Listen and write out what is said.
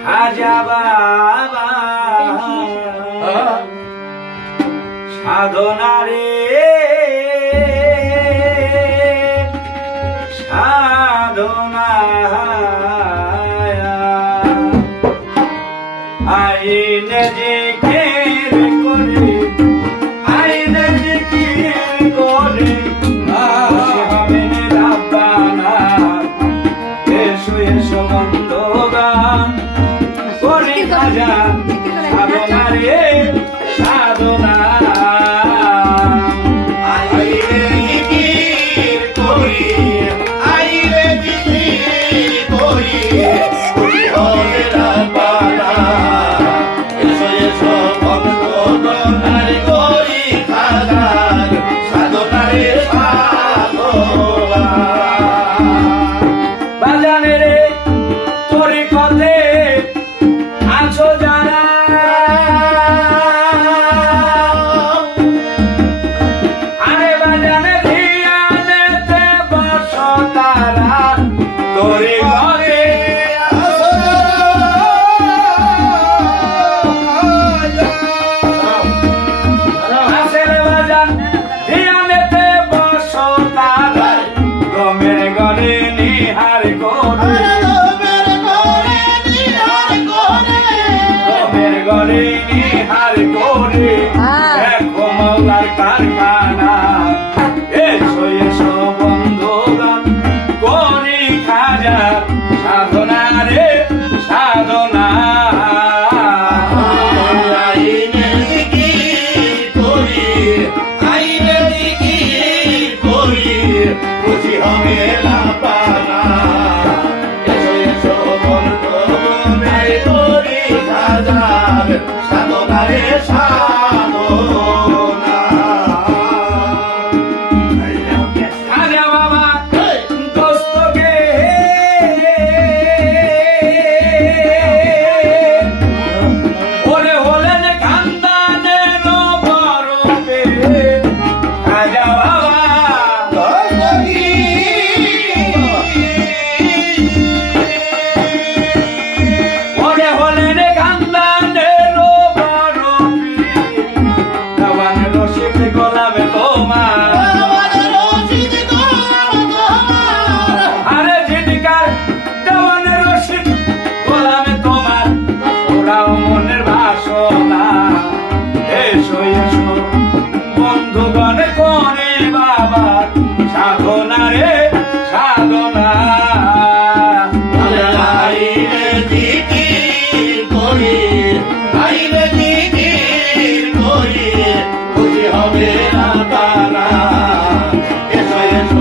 খাজা বাবা সাধনা রে সাধনা আইনে জিকির করে আইনে জিকির করে হবে রাব্বানা এসো এসো বন্ধুগান করি খাজা সাধনা রে সাধনা কারখানা এসো এসো বন্ধুগান করি খাজা সাধনা রে সাধনা আইনে জিকির করি আইনে জিকির করি খুশি হবে রাব্বানা এসো এসো বন্ধুগান করি খাজা সাধনা রে সাধনা বন্ধুগণ করে বাবা সাধনা রে সাধনা আইনে জিকির করি আইনে জিকির করি খুশি হবে রাব্বানা এসো এসো